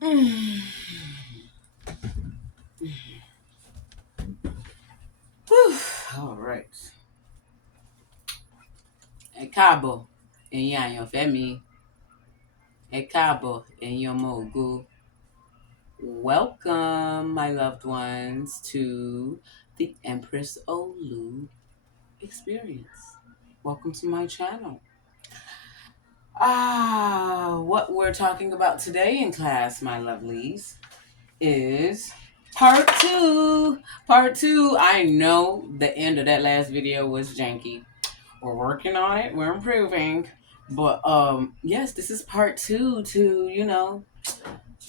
Whew. All right. Ẹ káàbọ̀, ẹ̀yin àyànfẹ́ mi. Ẹ káàbọ̀, ẹ̀yin ọmọ ògo. Welcome, my loved ones, to the Empress Olu experience. Welcome to my channel. What we're talking about today in class, my lovelies, is part two. Part two. I know the end of that last video was janky. We're working on it. We're improving. But yes, this is part two to,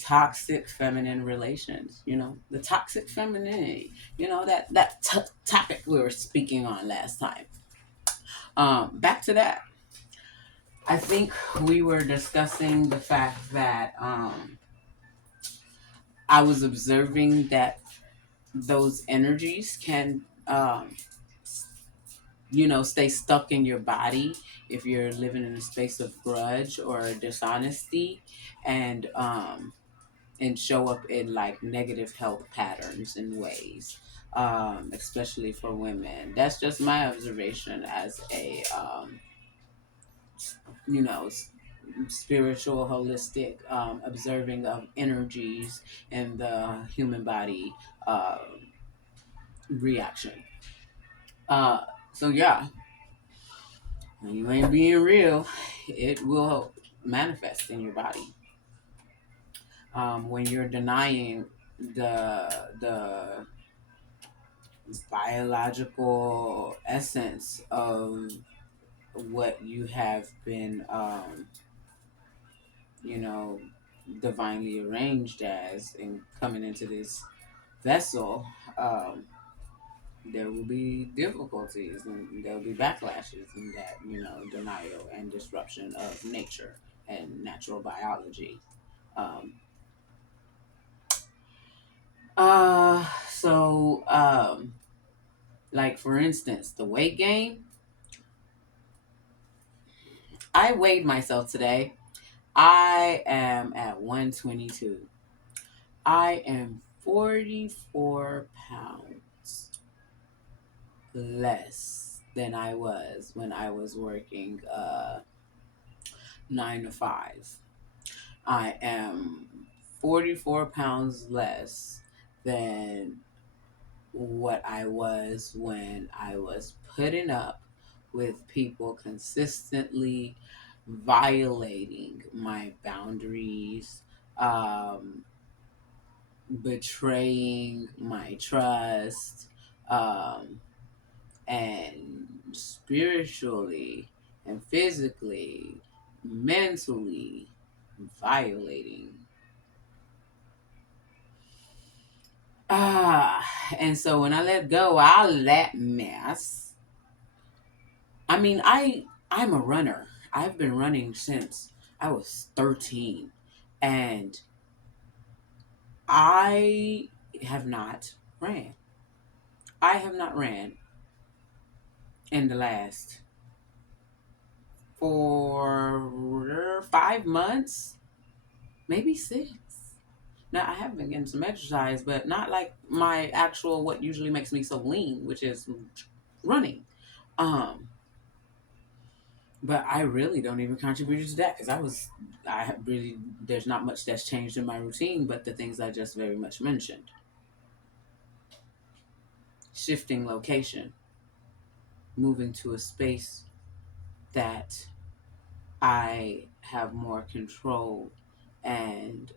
toxic feminine relations, the toxic femininity, that topic we were speaking on last time. Back to that. I think we were discussing the fact that I was observing that those energies can stay stuck in your body if you're living in a space of grudge or dishonesty, and show up in like negative health patterns and ways, especially for women. That's just my observation as a you know spiritual, holistic, observing of energies in the human body, uh, reaction. So yeah, when you ain't being real, it will manifest in your body. When you're denying the biological essence of what you have been, you know, divinely arranged as, and coming into this vessel, there will be difficulties and there will be backlashes in that, denial and disruption of nature and natural biology. Um, so, like for instance, the weight gain. I weighed myself today. I am at 122. I am 44 pounds less than I was when I was working 9 to 5. I am 44 pounds less than what I was when I was putting up with people consistently violating my boundaries, betraying my trust, um, and spiritually and physically, mentally violating. Ah, and so when I let go, all that mess. I mean, I'm a runner. I've been running since I was 13, and I have not ran. I have not ran in the last 5 months, maybe 6. Now I have been getting some exercise, but not like my actual what usually makes me so lean, which is running. Um, but I really don't even contribute to that because there's not much that's changed in my routine, but the things I just very much mentioned: shifting location, moving to a space that I have more control, and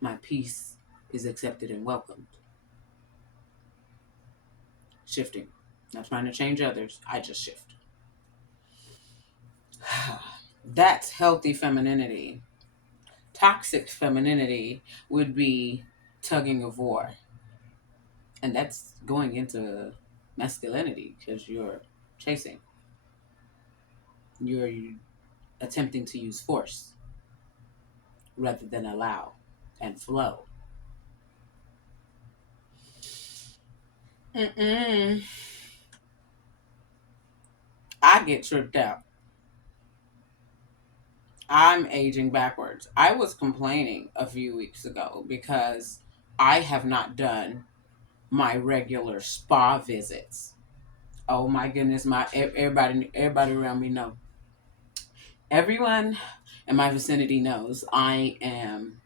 my peace is accepted and welcomed. Shifting. Not trying to change others. I just shift. That's healthy femininity. Toxic femininity would be tugging of war. And that's going into masculinity because you're chasing. You're attempting to use force rather than allow and flow. Mm-mm. I get tripped out. I'm aging backwards. I was complaining a few weeks ago because I have not done my regular spa visits. Oh my goodness, everybody around me know. Everyone in my vicinity knows I am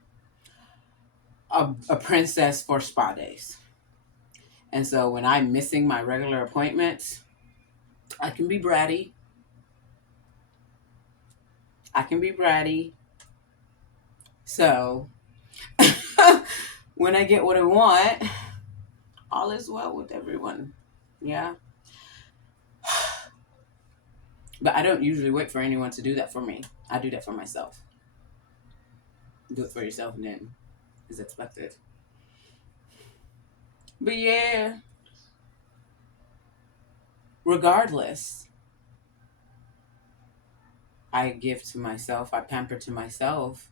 a princess for spa days. And so when I'm missing my regular appointments, I can be bratty. I can be bratty. So when I get what I want, all is well with everyone. Yeah. But I don't usually wait for anyone to do that for me. I do that for myself. Do it for yourself and then is expected. But yeah, regardless, I give to myself, I pamper to myself,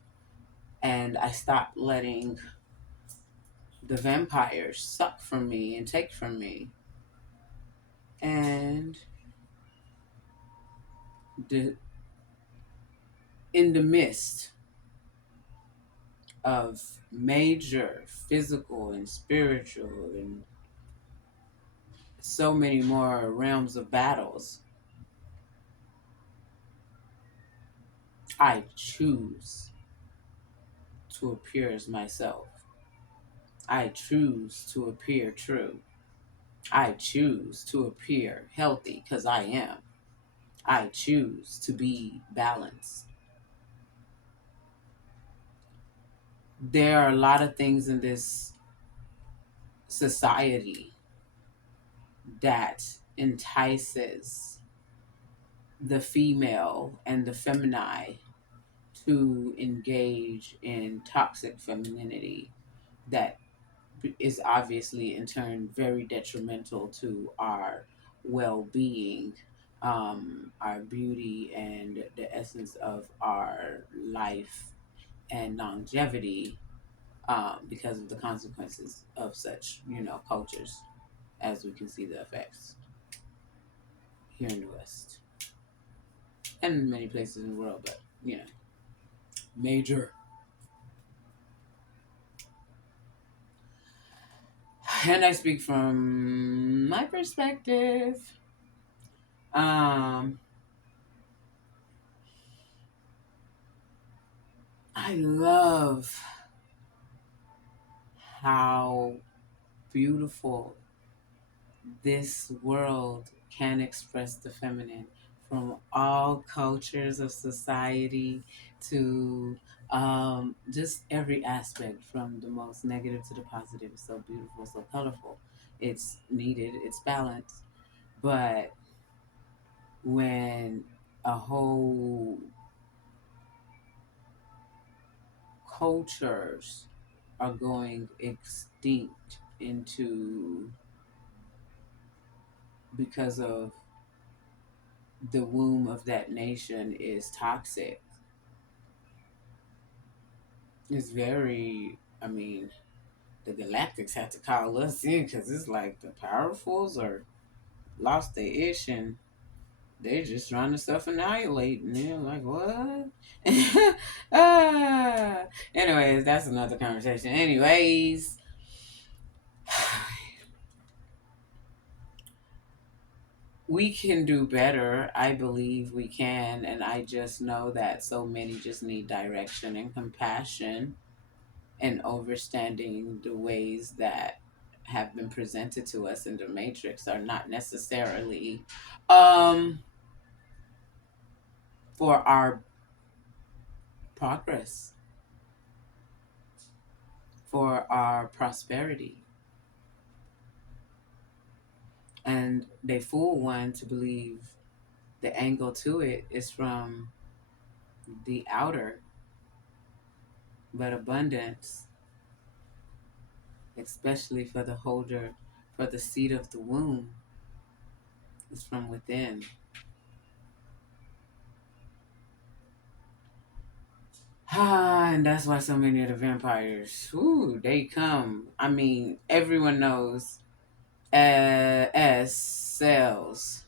and I stop letting the vampires suck from me and take from me. And the, in the midst of major physical and spiritual and so many more realms of battles, I choose to appear as myself. I choose to appear true. I choose to appear healthy because I am. I choose to be balanced. There are a lot of things in this society that entices the female and the feminine to engage in toxic femininity that is obviously in turn very detrimental to our well-being, our beauty, and the essence of our life and longevity, because of the consequences of such, cultures, as we can see the effects here in the West and in many places in the world, but major. And I speak from my perspective. Um, I love how beautiful this world can express the feminine from all cultures of society to just every aspect, from the most negative to the positive. It's so beautiful, so colorful. It's needed, it's balanced. But when a whole cultures are going extinct into because of the womb of that nation is toxic. It's very, I mean, the Galactics had to call us in because it's like the powerfuls are lost their ish and they're just trying to self annihilate. And they're like, what? ah. Anyways, that's another conversation. Anyways, we can do better. I believe we can. And I just know that so many just need direction and compassion and understanding the ways that have been presented to us in the matrix are not necessarily um, for our progress, for our prosperity. And they fool one to believe the angle to it is from the outer, but abundance, especially for the holder, for the seed of the womb, is from within. Ah, and that's why so many of the vampires, ooh, they come. I mean, everyone knows S sells.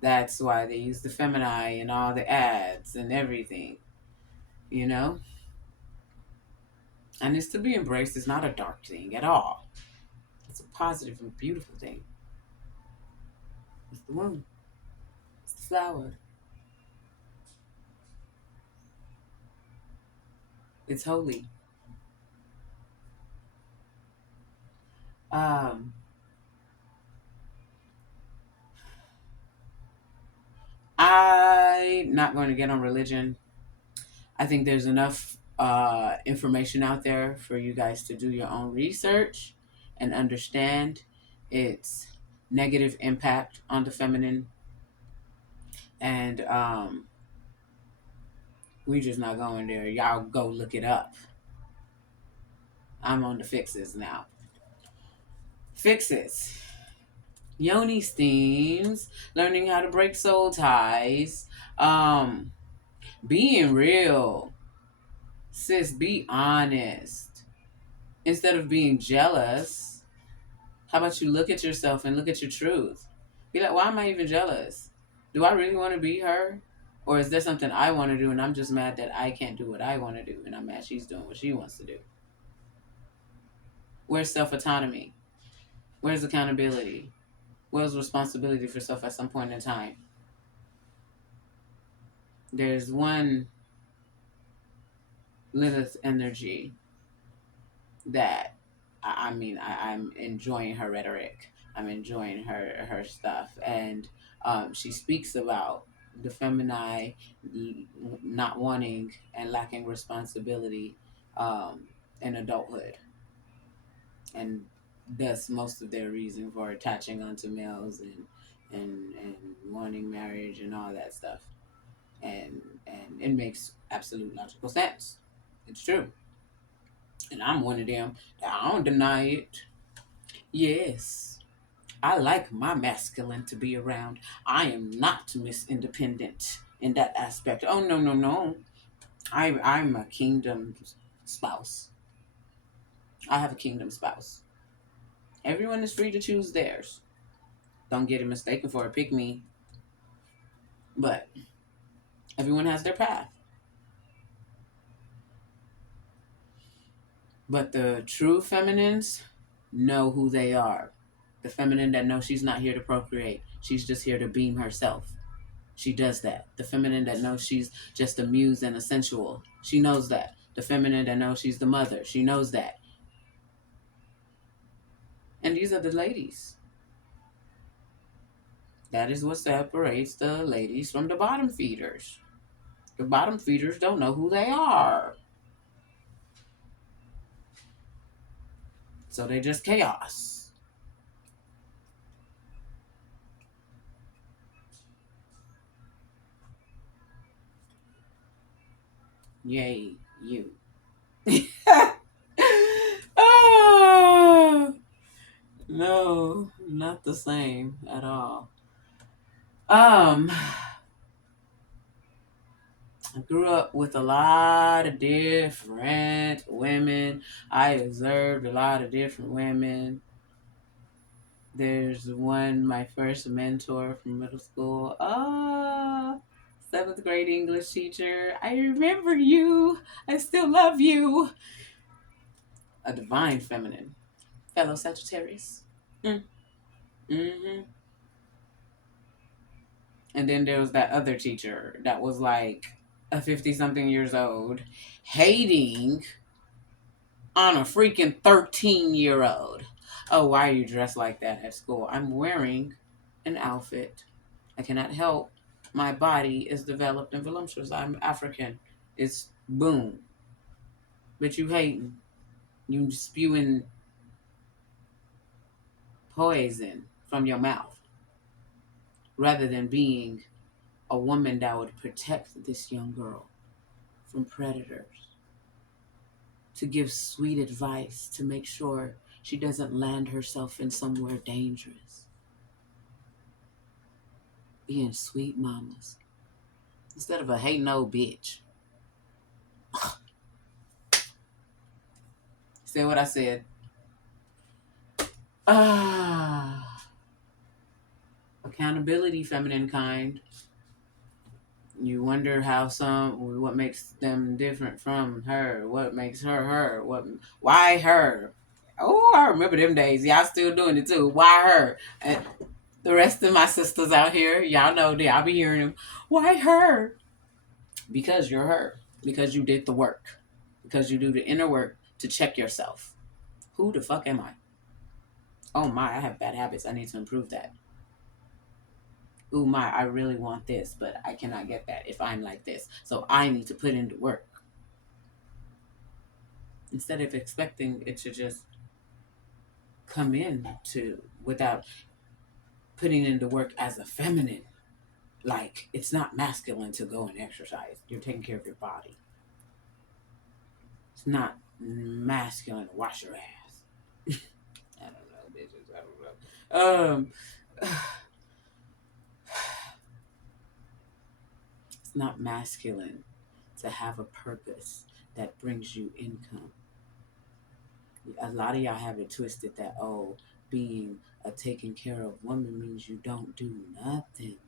That's why they use the Femini in all the ads and everything. you know? And it's to be embraced. It's not a dark thing at all. It's a positive and beautiful thing. It's the womb. It's the flower. It's holy. Um, I'm not going to get on religion. I think there's enough information out there for you guys to do your own research and understand its negative impact on the feminine. And we just not going there. Y'all go look it up. I'm on the fixes now. Fixes. Yoni steams, learning how to break soul ties, um, being real. Sis, be honest. Instead of being jealous, how about you look at yourself and look at your truth? Be like, why am I even jealous? Do I really want to be her? Or is there something I want to do and I'm just mad that I can't do what I want to do and I'm mad she's doing what she wants to do? Where's self autonomy? Where's accountability? Where's responsibility for self at some point in time? There's one Lilith energy that I'm enjoying her rhetoric. I'm enjoying her stuff, and she speaks about the feminine not wanting and lacking responsibility in adulthood, and that's most of their reason for attaching onto males and wanting marriage and all that stuff, and it makes absolute logical sense. It's true. And I'm one of them that I don't deny it. Yes, I like my masculine to be around. I am not Miss Independent in that aspect. Oh no, no, no. I'm a kingdom spouse. I have a kingdom spouse. Everyone is free to choose theirs. Don't get it mistaken for a pick me, but everyone has their path. But the true feminines know who they are. The feminine that knows she's not here to procreate. She's just here to beam herself. She does that. The feminine that knows she's just a muse and a sensual. She knows that. The feminine that knows she's the mother. She knows that. And these are the ladies. That is what separates the ladies from the bottom feeders. The bottom feeders don't know who they are. So they're just chaos. Yay, you. Oh, no, not the same at all. I grew up with a lot of different women. I observed a lot of different women. There's one, my first mentor from middle school. Seventh grade English teacher. I remember you. I still love you. A divine feminine. Fellow Sagittarius. Mm. Hmm. And then there was that other teacher that was like a 50 something years old, hating on a freaking 13-year old. Oh, why are you dressed like that at school? I'm wearing an outfit. I cannot help. My body is developed and voluptuous. I'm African. It's boom. But you hating. You spewing poison from your mouth rather than being a woman that would protect this young girl from predators, to give sweet advice to make sure she doesn't land herself in somewhere dangerous. Being sweet mamas instead of a hating old bitch. Say what I said. Accountability, feminine kind. You wonder how what makes them different from her, what makes her her, why her. Oh, I remember them days. Y'all still doing it too. Why her? And the rest of my sisters out here, y'all know that I'll be hearing them. Why her? Because you're her. Because you did the work. Because you do the inner work to check yourself. Who the fuck am I? Oh my, I have bad habits. I need to improve that. Ooh my, I really want this, but I cannot get that if I'm like this. So I need to put in the work. Instead of expecting it to just come in to without putting in the work as a feminine. Like it's not masculine to go and exercise. You're taking care of your body. It's not masculine to wash your ass. I don't know, bitches. I don't know. It's not masculine to have a purpose that brings you income. A lot of y'all have it twisted that being a taken care of woman means you don't do nothing.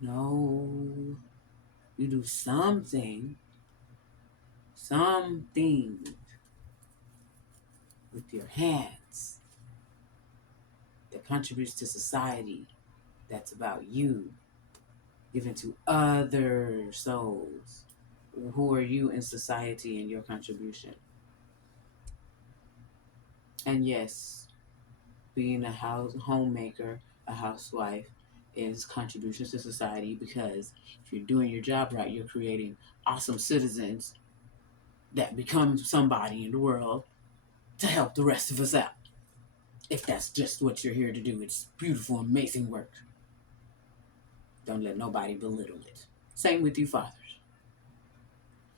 No, you do something with your hands that contributes to society. That's about you, given to other souls. Who are you in society and your contribution? And yes, being a homemaker, a housewife, is contributions to society because if you're doing your job right, you're creating awesome citizens that become somebody in the world to help the rest of us out. If that's just what you're here to do, it's beautiful, amazing work. Don't let nobody belittle it. Same with you fathers.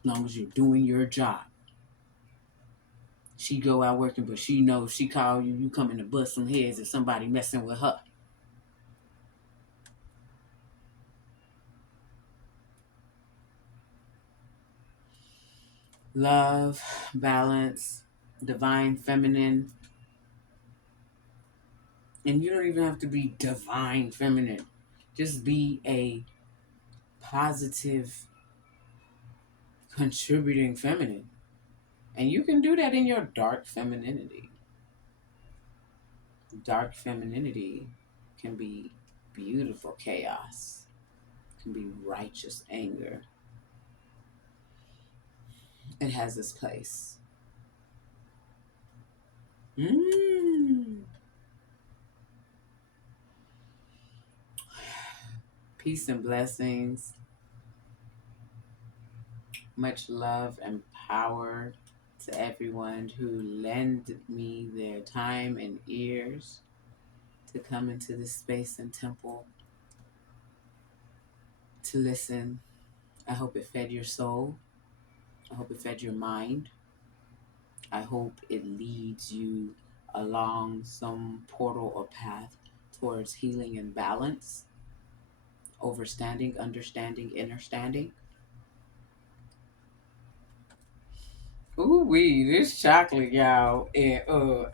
As long as you're doing your job. She go out working, but she knows she call you, you coming to bust some heads if somebody messing with her. Love, balance, divine feminine. And you don't even have to be divine feminine. Just be a positive, contributing feminine. And you can do that in your dark femininity. Dark femininity can be beautiful chaos, can be righteous anger. It has its place. Mm. Peace and blessings. Much love and power to everyone who lend me their time and ears to come into this space and temple to listen. I hope it fed your soul. I hope it fed your mind. I hope it leads you along some portal or path towards healing and balance, overstanding, understanding, understanding. Ooh wee, this chocolate, y'all. And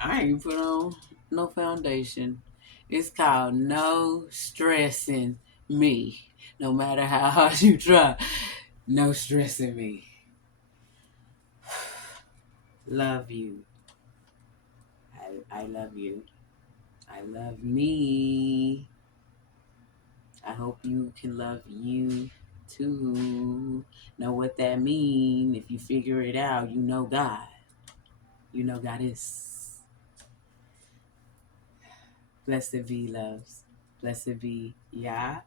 I ain't put on no foundation. It's called No Stressing Me. No matter how hard you try, no stressing me. Love you. I love you. I love me. I hope you can love you too. Know what that mean. If you figure it out, you know God. You know God is. Blessed be loves. Blessed be yeah.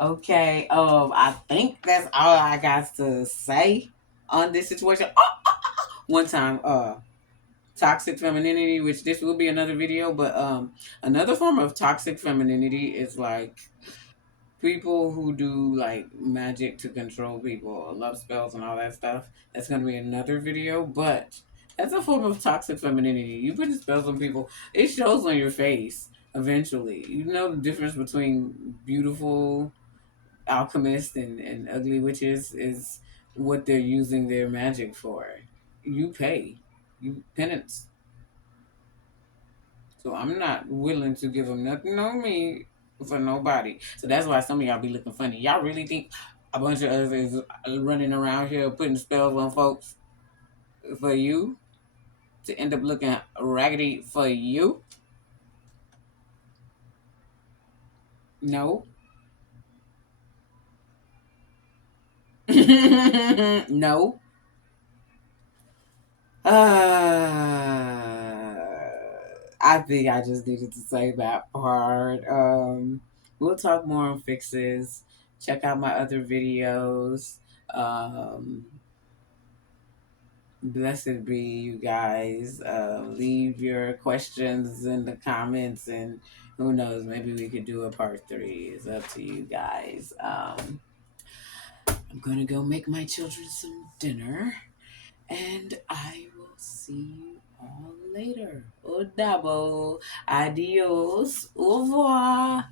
Okay. I think that's all I got to say on this situation. One time, toxic femininity, which this will be another video, but another form of toxic femininity is like people who do like magic to control people, love spells and all that stuff. That's gonna be another video, but that's a form of toxic femininity. You put spells on people, it shows on your face eventually. You know the difference between beautiful alchemists and ugly witches is what they're using their magic for. You pay. You penance. So I'm not willing to give them nothing on me for nobody. So that's why some of y'all be looking funny. Y'all really think a bunch of us is running around here putting spells on folks for you to end up looking raggedy for you? No. No. I think I just needed to say that part. We'll talk more on fixes. Check out my other videos. Um, Blessed be you guys. Leave your questions in the comments, and who knows, maybe we could do a part three. It's up to you guys. I'm gonna go make my children some dinner, and I will see you all later. O double. Adios. Au revoir.